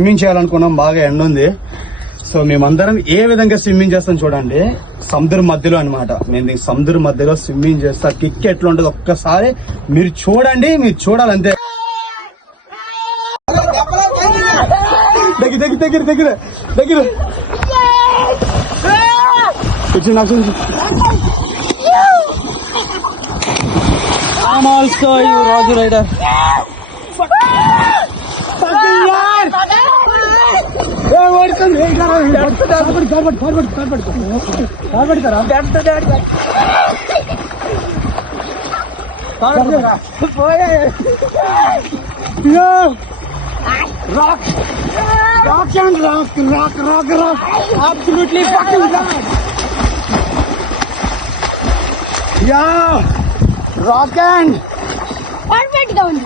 Swimming చేయాలనుకున్నాం బాగా ఎండ ఉంది. సో మేమందరం ఏ విధంగా స్విమ్మింగ్ చేస్తాం చూడండి. సముద్రం మధ్యలో అన్నమాట. మేము దీనికి సముద్రం మధ్యలో స్విమ్మింగ్ చేస్తా. కిక్ ఎట్లా ఉంటుంది ఒక్కసారి మీరు చూడండి మీరు చూడాలి అంతే దగ్గర దగ్గర దగ్గర దగ్గర దగ్గర. వచ్చి నాకు చూపించు. बैठ तो बैठ forward forward forward forward forward करा बैठ तो बैठ फॉरवर्ड ओए yo rock rock and rock rock rock rock absolutely fucking rock yeah rock and forward down